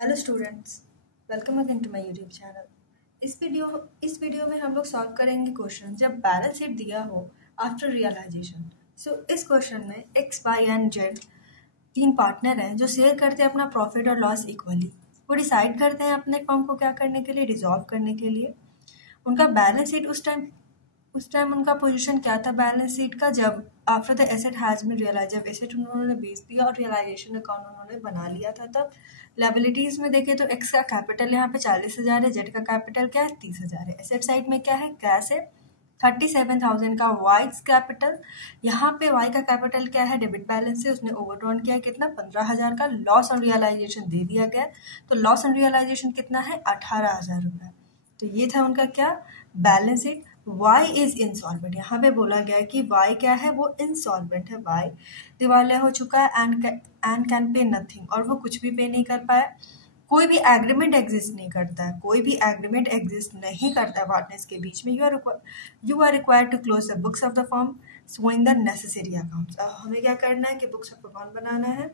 Hello students, welcome again to my YouTube channel. इस video में हम लोग सॉल्व करेंगे क्वेश्चन जब बैलेंस शीट दिया हो आफ्टर रियलाइजेशन। इस क्वेश्चन में एक्स वाई एंड जेड तीन पार्टनर हैं जो शेयर करते हैं अपना प्रॉफिट और लॉस इक्वली। वो डिसाइड करते हैं अपने फर्म को क्या करने के लिए, डिसॉल्व करने के लिए। उनका बैलेंस शीट उस टाइम उनका पोजीशन क्या था बैलेंस शीट का, जब after the asset has been realize, जब एसेट उन्होंने बेच दिया और रियलाइजेशन अकाउंट उन्होंने बना लिया था तब। लायबिलिटीज में देखें तो एक्स का कैपिटल यहाँ पे 40,000 है, जेड का कैपिटल क्या है 30,000 है। एसेट साइड में क्या है, कैश है 37,000 का। वाई कैपिटल, यहाँ पे वाई का कैपिटल क्या है, डेबिट बैलेंस से उसने ओवरड्रॉन किया कितना 15,000 का। लॉस ऑन रियलाइजेशन दे दिया गया, तो लॉस ऑन रियलाइजेशन कितना है 18,000 रुपये। तो ये था उनका क्या balance sheet. Y is insolvent, यहाँ पे बोला गया है कि Y क्या है, वो इंसॉल्वेंट है। Y दिवालिया हो चुका है एंड कैन पे नथिंग, और वो कुछ भी पे नहीं कर पाया। कोई भी एग्रीमेंट एग्जिस्ट नहीं करता है, कोई भी एग्रीमेंट एग्जिस्ट नहीं करता है पार्टनर्स के बीच में। You are required to close the books of the firm showing the necessary accounts. हमें क्या करना है कि बुक्स ऑफ अकाउंट बनाना है।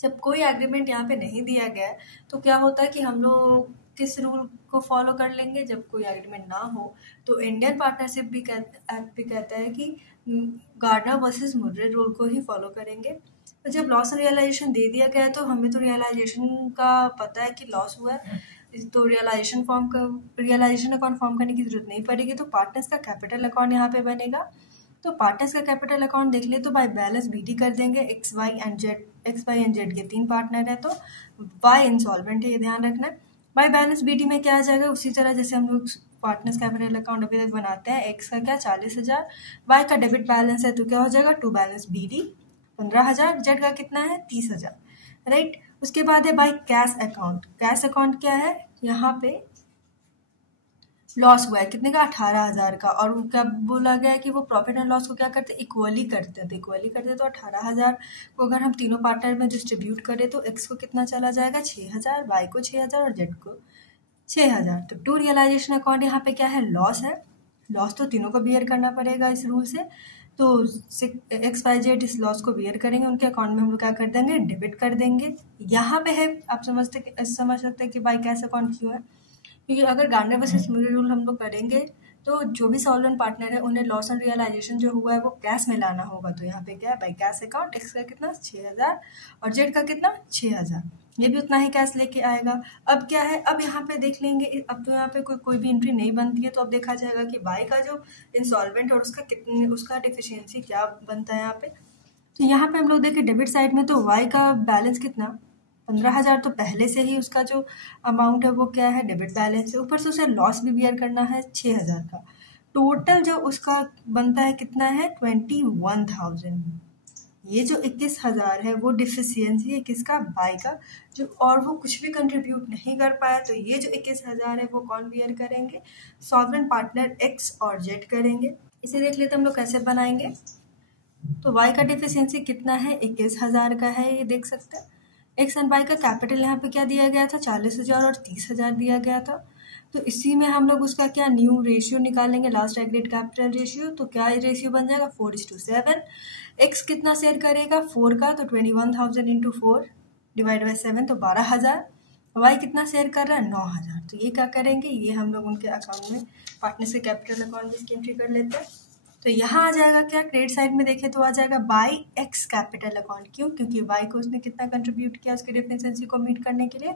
जब कोई एग्रीमेंट यहाँ पे नहीं दिया गया है तो क्या होता है कि हम लोग किस रूल को फॉलो कर लेंगे। जब कोई एग्रीमेंट ना हो तो इंडियन पार्टनरशिप भी एक्ट भी कहता है कि गार्डनर वर्सेस मुर्रे रूल को ही फॉलो करेंगे। तो जब लॉस रियलाइजेशन दे दिया गया है तो हमें तो रियलाइजेशन का पता है कि लॉस हुआ है, तो रियलाइजेशन अकाउंट फॉर्म करने की जरूरत नहीं पड़ेगी। तो पार्टनर्स का कैपिटल अकाउंट यहाँ पे बनेगा। तो पार्टनर्स का कैपिटल अकाउंट देख ले तो बाय बैलेंस बीटी कर देंगे। एक्स वाई एंड जेड के तीन पार्टनर है, तो वाई इंसॉल्वेंट है, ये ध्यान रखना है। बाय बैलेंस बीटी में क्या आ जाएगा, उसी तरह जैसे हम लोग पार्टनर्स कैपिटल अकाउंट अभी तक बनाते हैं। एक्स का क्या 40,000, वाई का डेबिट बैलेंस है तो क्या हो जाएगा टू बैलेंस बीडी 15,000, जेड का कितना है 30,000, राइट। उसके बाद है by cash account. Cash account क्या है, यहाँ पे लॉस हुआ है कितने का 18,000 का, और क्या बोला गया है कि वो प्रॉफिट एंड लॉस को क्या करते हैं इक्वली करते हैं। तो इक्वली करते हैं तो 18,000 को अगर हम तीनों पार्टनर में डिस्ट्रीब्यूट करें तो एक्स को कितना चला जाएगा 6,000, वाई को 6,000 और जेड को 6,000। तो टू रियलाइजेशन अकाउंट यहाँ पे क्या है, लॉस है। लॉस तो तीनों को बियर करना पड़ेगा इस रूल से, तो एक्स वाई जेड इस लॉस को बियर करेंगे, उनके अकाउंट में हम लोग क्या कर देंगे डेबिट कर देंगे। यहाँ पे है, आप समझ सकते हैं कि बाई कैश अकाउंट क्यों है, क्योंकि अगर गार्डनर वर्सेस मुर्रे रूल हम लोग करेंगे तो जो भी सॉल्वेंट पार्टनर है उन्हें लॉस ऑन रियलाइजेशन जो हुआ है वो कैश में लाना होगा। तो यहाँ पे क्या है बाई कैश अकाउंट, एक्स का कितना 6,000 और जेड का कितना 6,000, ये भी उतना ही कैश लेके आएगा। अब क्या है, अब यहाँ पे देख लेंगे, अब तो यहाँ पे कोई भी एंट्री नहीं बनती है, तो अब देखा जाएगा कि बाई का जो इंसॉल्वेंट और उसका डिफिशियंसी क्या बनता है यहाँ पे। तो यहाँ पे हम लोग देखें डेबिट साइड में तो वाई का बैलेंस कितना 15,000, तो पहले से ही उसका जो अमाउंट है वो क्या है डेबिट बैलेंस है, ऊपर से उसे लॉस भी बियर करना है 6,000 का। टोटल जो उसका बनता है कितना है 21,000। ये जो 21,000 है वो डिफिशियंसी है किसका, बाई का, जो और वो कुछ भी कंट्रीब्यूट नहीं कर पाया। तो ये जो 21,000 है वो कौन बियर करेंगे, सॉल्वेंट पार्टनर एक्स और जेड करेंगे। इसे देख लेते हम लोग कैसे बनाएंगे। तो y का डिफिशियंसी कितना है 21,000 का है, ये देख सकते हैं। एक्स एंड वाई का कैपिटल यहाँ पे क्या दिया गया था 40,000 और 30,000 दिया गया था। तो इसी में हम लोग उसका क्या न्यू रेशियो निकालेंगे, लास्ट एग्रीड कैपिटल रेशियो। तो क्या रेशियो बन जाएगा 4:7। एक्स कितना शेयर करेगा 4 का, तो 21,000 इंटू 4 डिवाइड बाई 7 तो 12,000। वाई कितना शेयर कर रहा है 9,000। तो ये क्या करेंगे, ये हम लोग उनके अकाउंट में पार्टनर्स के कैपिटल अकाउंट में इसकी एंट्री कर लेते हैं। तो यहाँ आ जाएगा क्या, क्रेडिट साइड में देखें तो आ जाएगा बाई एक्स कैपिटल अकाउंट। क्यों, क्योंकि वाई को उसने कितना कंट्रीब्यूट किया उसकी डिफिशियंसी को मीट करने के लिए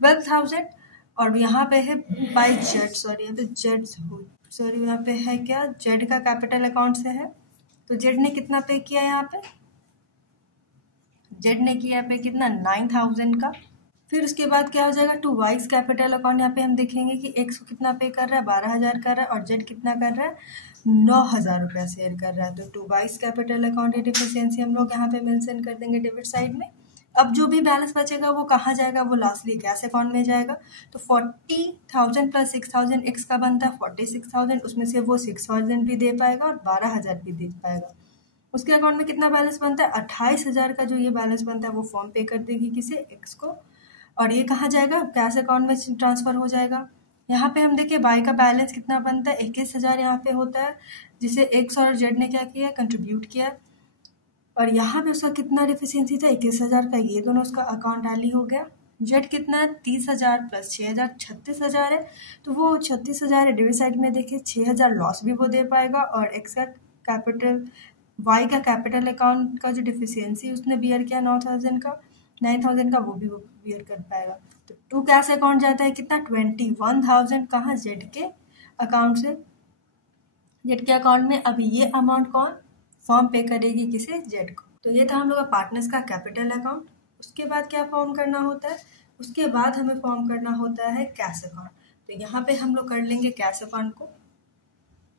12,000। और यहाँ पे है बाई जेड, सॉरी यहाँ पे है क्या जेड का कैपिटल अकाउंट से है। तो जेड ने कितना पे किया, यहाँ पे जेड ने किया पे कितना 9,000 का। फिर उसके बाद क्या हो जाएगा टू वाइज कैपिटल अकाउंट, यहाँ पे हम देखेंगे कि एक्स को कितना पे कर रहा है 12,000 कर रहा है, और जेड कितना कर रहा है 9,000 रुपया शेयर कर रहा है। तो to Y's capital account deficiency हम लोग यहाँ पे मेंशन कर देंगे डेबिट साइड में। अब जो भी बैलेंस बचेगा वो कहाँ जाएगा, वो लास्टली कैश अकाउंट में जाएगा। तो 40,000 प्लस 6,000 एक्स का बनता है 46,000, उसमें से वो 6,000 भी दे पाएगा और 12,000 भी दे पाएगा। उसके अकाउंट में कितना बैलेंस बनता है 28,000 का, जो ये बैलेंस बनता है वो फॉर्म पे कर देगी किसे, एक्स को, और ये कहाँ जाएगा कैश अकाउंट में ट्रांसफर हो जाएगा। यहाँ पे हम देखिए बाई का बैलेंस कितना बनता है 21,000 यहाँ पे होता है, जिसे एक्स और जेड ने क्या किया कंट्रीब्यूट किया, और यहाँ पे उसका कितना डिफिशियंसी था 21,000 का, ये दोनों उसका अकाउंट टैली हो गया। जेड कितना है 30,000 प्लस 6,000 36,000 है, तो वो 36,000 है। डेबिट साइड में देखिए 6,000 लॉस भी वो दे पाएगा, और एक्स का कैपिटल वाई का कैपिटल अकाउंट का जो डिफिशियंसी उसने बियर किया 9,000 का 9,000 का, वो भी वो बियर कर पाएगा। तो टू कैश अकाउंट जाता है कितना 21,000 कहाँ जेड के अकाउंट से, जेड के अकाउंट में। अभी ये अमाउंट कौन फॉर्म पे करेगी, किसे, जेड को। तो ये था हम लोग का पार्टनर्स का कैपिटल अकाउंट। उसके बाद क्या फॉर्म करना होता है, उसके बाद हमें फॉर्म करना होता है कैश अकाउंट। तो यहाँ पे हम लोग कर लेंगे कैश अकाउंट को।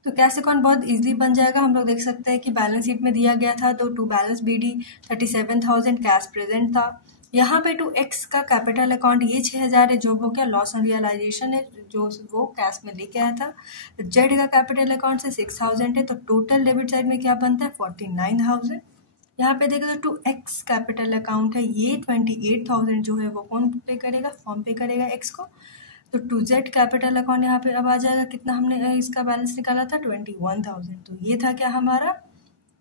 तो कैश अकाउंट बहुत इजीली बन जाएगा। हम लोग देख सकते हैं कि बैलेंस शीट में दिया गया था, तो to balance BD 37,000 cash present था। यहाँ पे टू एक्स का कैपिटल अकाउंट ये 6,000 है, जो वो क्या लॉस ऑन रियलाइजेशन है, जो वो कैश में लेके आया था। जेड का कैपिटल अकाउंट से 6,000 है, तो टोटल डेबिट साइड में क्या बनता है 49,000। यहाँ पे देखें तो टू एक्स कैपिटल अकाउंट है, ये 28,000 जो है वो कौन पे करेगा, फॉर्म पे करेगा एक्स को। तो टू जेड कैपिटल अकाउंट यहाँ पे अब आ जाएगा, कितना हमने इसका बैलेंस निकाला था 21,000। तो ये था क्या हमारा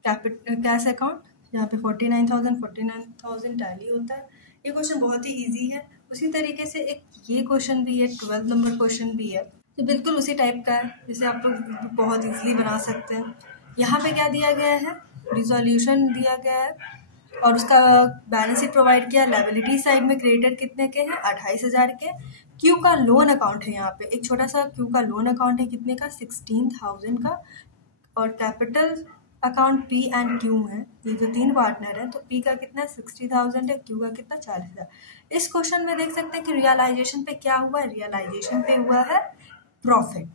कैश अकाउंट, यहाँ पे 49,000 टैली होता है। ये क्वेश्चन बहुत ही इजी है। उसी तरीके से एक ये क्वेश्चन भी है, 12 नंबर क्वेश्चन भी है, तो बिल्कुल उसी टाइप का है, जिसे आप लोग बहुत इजीली बना सकते हैं। यहाँ पे क्या दिया गया है, रिजोल्यूशन दिया गया है, और उसका बैलेंस शीट प्रोवाइड किया। लायबिलिटी साइड में क्रेडिटर कितने के हैं 28,000 के। क्यू का लोन अकाउंट है, यहाँ पे एक छोटा सा क्यू का लोन अकाउंट है, कितने का 16,000 का। और capital account P and Q है, ये जो तीन पार्टनर है, तो पी का कितना 60,000 है, क्यू का कितना 40,000। इस क्वेश्चन में देख सकते हैं कि रियलाइजेशन पे क्या हुआ है, रियलाइजेशन पे हुआ है प्रॉफिट।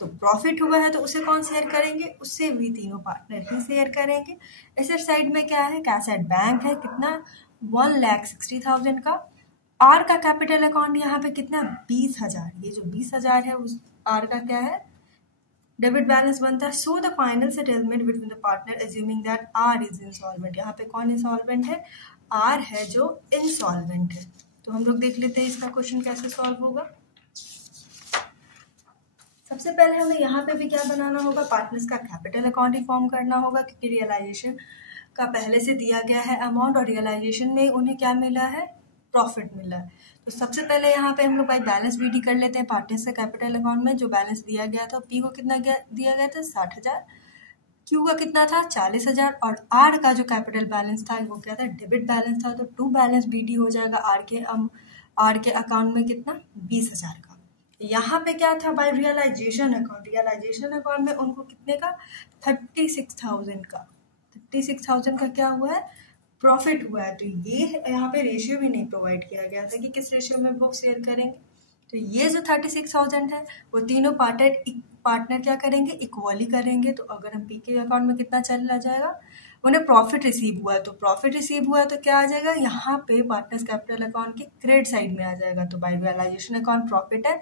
तो प्रॉफिट हुआ है तो उसे कौन शेयर करेंगे, उससे भी तीनों पार्टनर ही शेयर करेंगे। एसेट साइड में क्या है, कैश एट बैंक है, कितना 1,60,000 का। आर का कैपिटल अकाउंट यहाँ पे कितना 20,000, ये जो 20,000 है उस आर का क्या है डेबिट बैलेंस बनता है। So the final settlement between the partner assuming that R is insolvent. यहाँ पे कौन इंसॉल्वेंट है, आर है जो इंसॉल्वेंट है। तो हम लोग देख लेते हैं इसका क्वेश्चन कैसे सॉल्व होगा। सबसे पहले हमें यहाँ पे भी क्या बनाना होगा, पार्टनर्स का कैपिटल अकाउंट ही फॉर्म करना होगा, क्योंकि रियलाइजेशन का पहले से दिया गया है अमाउंट, और रियलाइजेशन में उन्हें क्या मिला है, प्रॉफिट मिला है। तो सबसे पहले यहाँ पे हम लोग भाई बैलेंस BD कर लेते हैं। पार्टनर्स का कैपिटल अकाउंट में जो बैलेंस दिया गया था, पी को कितना दिया गया था 60,000, क्यू का कितना था 40,000, और आर का जो कैपिटल बैलेंस था वो क्या था, डेबिट बैलेंस था। तो टू बैलेंस BD हो जाएगा आर के अकाउंट में कितना 20,000 का। यहाँ पे क्या था भाई, रियलाइजेशन अकाउंट। रियलाइजेशन अकाउंट में उनको कितने का 36,000 का, 36,000 का क्या हुआ है, प्रॉफिट हुआ है। तो ये यहाँ पे रेशियो भी नहीं प्रोवाइड किया गया था कि किस रेशियो में वो शेयर करेंगे। तो ये जो 36,000 है वो तीनों पार्टनर क्या करेंगे, इक्वली करेंगे। तो अगर हम पी के अकाउंट में कितना चला जाएगा, उन्हें प्रॉफिट रिसीव हुआ है, तो प्रॉफिट रिसीव हुआ है तो क्या आ जाएगा, यहाँ पे पार्टनर्स कैपिटल अकाउंट के क्रेडिट साइड में आ जाएगा। तो बाय रियलाइजेशन अकाउंट प्रॉफिट है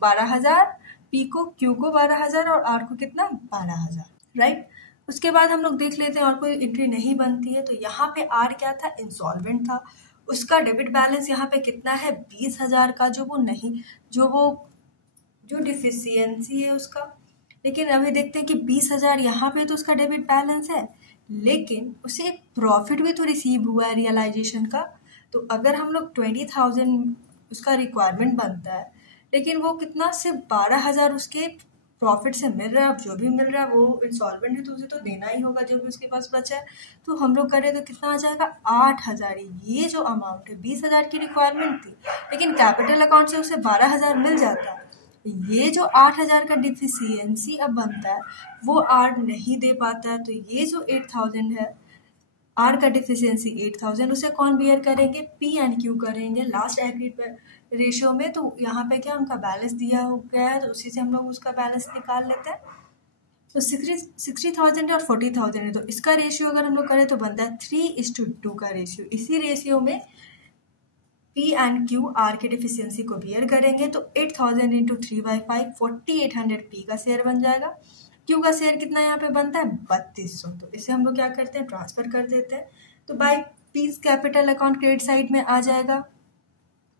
12,000, पी को क्यू को 12,000 और आर को कितना 12,000, राइट। उसके बाद हम लोग देख लेते हैं और कोई एंट्री नहीं बनती है। तो यहाँ पे आर क्या था, इंसॉल्वेंट था, उसका डेबिट बैलेंस यहाँ पे कितना है 20,000 का, जो डिफिशियंसी है उसका। लेकिन अभी देखते हैं कि 20,000 यहाँ पे तो उसका डेबिट बैलेंस है, लेकिन उसे प्रॉफिट भी तो रिसीव हुआ है रियलाइजेशन का। तो अगर हम लोग 20,000 उसका रिक्वायरमेंट बनता है, लेकिन वो कितना सिर्फ 12,000 उसके प्रॉफिट से मिल रहा है। अब जो भी मिल रहा है वो इंस्टॉलमेंट है, तो उसे तो देना ही होगा जो भी उसके पास बचा है। तो हम लोग करें तो कितना आ जाएगा 8,000। ये जो अमाउंट है 20,000 की रिक्वायरमेंट थी, लेकिन कैपिटल अकाउंट से उसे 12,000 मिल जाता है। ये जो 8,000 का डिफिशियंसी अब बनता है वो आर नहीं दे पाता है। तो ये जो 8,000 है, आर का डिफिशियंसी 8,000, उसे कौन बियर करेंगे, पी एंड क्यू करेंगे लास्ट एग्रीड रेशियो में। तो यहाँ पे क्या उनका बैलेंस दिया हो गया है, तो उसी से हम लोग उसका बैलेंस निकाल लेते हैं। तो 60,000 है और 40,000 है, तो इसका रेशियो अगर हम लोग करें तो बनता है 3:2 का रेशियो। इसी रेशियो में पी एंड क्यू आर के डिफिशियंसी को बियर करेंगे। तो 8,000 इंटू 3/5 4,800 पी का शेयर बन जाएगा। क्यू का शेयर कितना यहाँ पे बनता है 3,200। तो इसे हम लोग क्या करते हैं, ट्रांसफर कर देते हैं। तो by P's capital account credit side में आ जाएगा।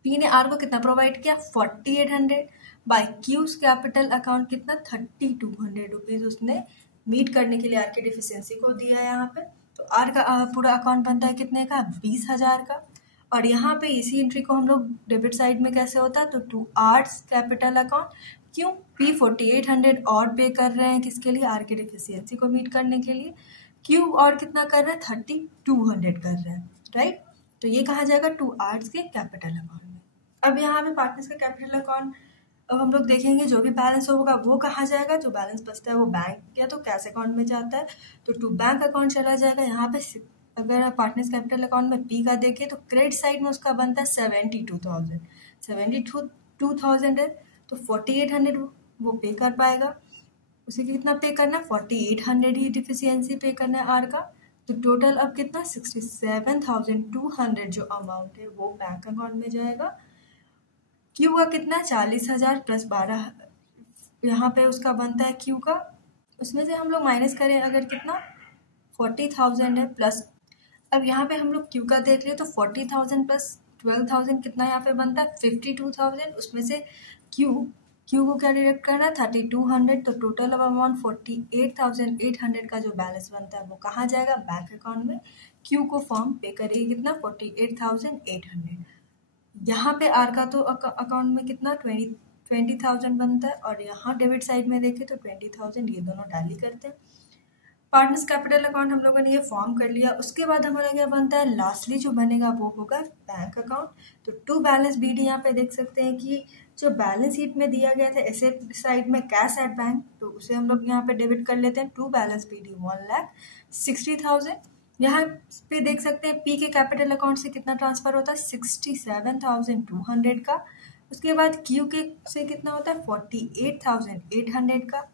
पी ने आर को कितना प्रोवाइड किया 4,800, बाय क्यूज कैपिटल अकाउंट कितना 3,200 रुपीज उसने मीट करने के लिए आर के डिफिशियंसी को दिया है यहाँ पे। तो आर का पूरा अकाउंट बनता है कितने का 20,000 का, और यहाँ पे इसी एंट्री को हम लोग डेबिट साइड में कैसे होता है, तो टू आर्ट्स कैपिटल अकाउंट, क्यों P4800 और पे कर रहे हैं किसके लिए, आर के डिफिशियंसी को मीट करने के लिए, क्यू और कितना कर रहे हैं 3200 कर रहे हैं, राइट। तो ये कहा जाएगा टू आर्ट्स के कैपिटल अकाउंट में। अब यहाँ पे पार्टनर्स का कैपिटल अकाउंट अब हम लोग देखेंगे, जो भी बैलेंस होगा वो कहाँ जाएगा, जो बैलेंस बचता है वो बैंक या तो कैश अकाउंट में जाता है, तो टू बैंक अकाउंट चला जाएगा। यहाँ पे अगर पार्टनर्स कैपिटल अकाउंट में पी का देखें तो क्रेडिट साइड में उसका बनता है 72,000 है, तो 4800 वो पे कर पाएगा। उसे कितना पे करना है, 4800 ही डिफिशियंसी पे करना है आर का। तो टोटल अब कितना 67,200 जो अमाउंट है वो बैंक अकाउंट में जाएगा। क्यू का कितना 40,000 प्लस 12 यहाँ पे उसका बनता है क्यू का, उसमें से हम लोग माइनस करें अगर कितना 40,000 है प्लस, अब यहाँ पे हम लोग क्यू का देख लिए तो 40,000 प्लस 12,000 कितना यहाँ पे बनता है 52,000, उसमें से क्यू को क्या डिडक्ट करना है 3200, तो टोटल अब अमाउंट 48,800 का जो बैलेंस बनता है वो कहाँ जाएगा, बैंक अकाउंट में। क्यू को फॉर्म पे करेगी कितना 48,800। यहाँ पे आर का तो अकाउंट में कितना 20,000 बनता है, और यहाँ डेबिट साइड में देखें तो 20,000, ये दोनों टैली करते हैं। पार्टनर्स कैपिटल अकाउंट हम लोगों ने ये फॉर्म कर लिया। उसके बाद हमारा क्या बनता है, लास्टली जो बनेगा वो होगा बैंक अकाउंट। तो टू बैलेंस बीडी यहाँ पे देख सकते हैं कि जो बैलेंस शीट में दिया गया था एसेट साइड में कैश एट बैंक, तो उसे हम लोग यहाँ पे डेबिट कर लेते हैं। To balance BD 1,60,000। यहाँ पे देख सकते हैं पी के कैपिटल अकाउंट से कितना ट्रांसफर होता है 67,200 का। उसके बाद क्यू के से कितना होता है 48,800 का।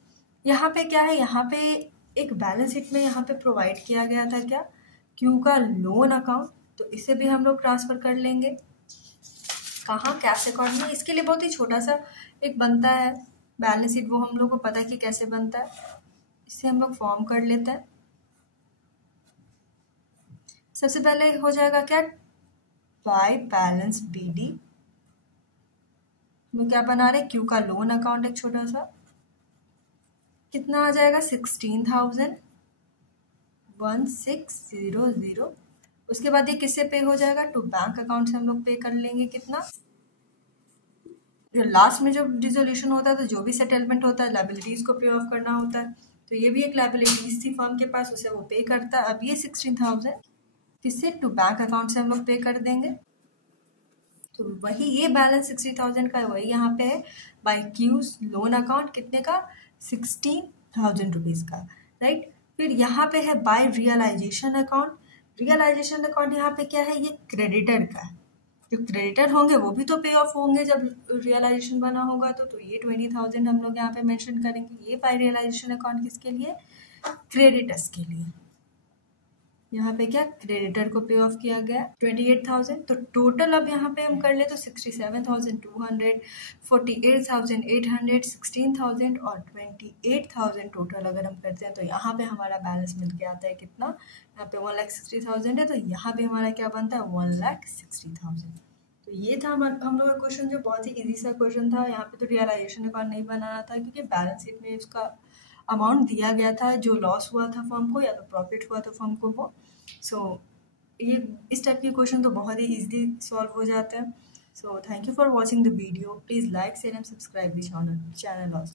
यहाँ पे क्या है, यहाँ पे एक बैलेंस शीट में यहाँ पे प्रोवाइड किया गया था क्या, क्यू का लोन अकाउंट, तो इसे भी हम लोग ट्रांसफर कर लेंगे कहाँ, कैश अकाउंट में। इसके लिए बहुत ही छोटा सा एक बनता है बैलेंस शीट, वो हम लोग को पता है कि कैसे बनता है, इसे हम लोग फॉर्म कर लेते हैं। सबसे पहले हो जाएगा क्या, बाय बैलेंस बीडी में क्या बना रहे, क्यू का लोन अकाउंट एक छोटा सा, कितना आ जाएगा 16,1600। उसके बाद ये किससे पे हो जाएगा, टू बैंक अकाउंट से हम लोग पे कर लेंगे कितना, जो लास्ट में जो डिसोल्यूशन होता है तो जो भी सेटलमेंट होता है लायबिलिटीज को पे ऑफ करना होता है, तो ये भी एक लायबिलिटीज थी फर्म के पास, उसे वो पे करता है। अब ये 16,000 किससे, टू बैंक अकाउंट से हम लोग पे कर देंगे, तो वही ये बैलेंस 60,000 का वही यहाँ पे है बाय क्यूज लोन अकाउंट कितने का 16,000 रुपीज का, राइट। फिर यहाँ पे है by realisation account. Realisation account यहाँ पे क्या है, ये क्रेडिटर का है, जो क्रेडिटर होंगे वो भी तो पे ऑफ होंगे जब रियलाइजेशन बना होगा, तो ये 20,000 हम लोग यहाँ पे मेंशन करेंगे। ये बाय रियलाइजेशन अकाउंट किसके लिए, क्रेडिटर्स के लिए। यहाँ पे क्या क्रेडिटर को पे ऑफ किया गया 28,000। तो टोटल अब यहाँ पे हम कर ले तो 67,200, 48,800, 16,000 और 28,000 टोटल अगर हम करते हैं तो यहाँ पे हमारा बैलेंस मिल के आता है कितना, यहाँ पे 1,60,000 है, तो यहाँ पे हमारा क्या बनता है 1,60,000। तो ये था हम लोग का क्वेश्चन, जो बहुत ही इजी सा क्वेश्चन था। यहाँ पे तो रियलाइजेशन अकाउंट नहीं बनाना था क्योंकि बैलेंस शीट में उसका अमाउंट दिया गया था, जो लॉस हुआ था फर्म को या तो प्रॉफिट हुआ था फर्म को वो। ये इस टाइप के क्वेश्चन तो बहुत ही इजीली सॉल्व हो जाते हैं। So thank you for watching the video. Please like share and subscribe the channel also.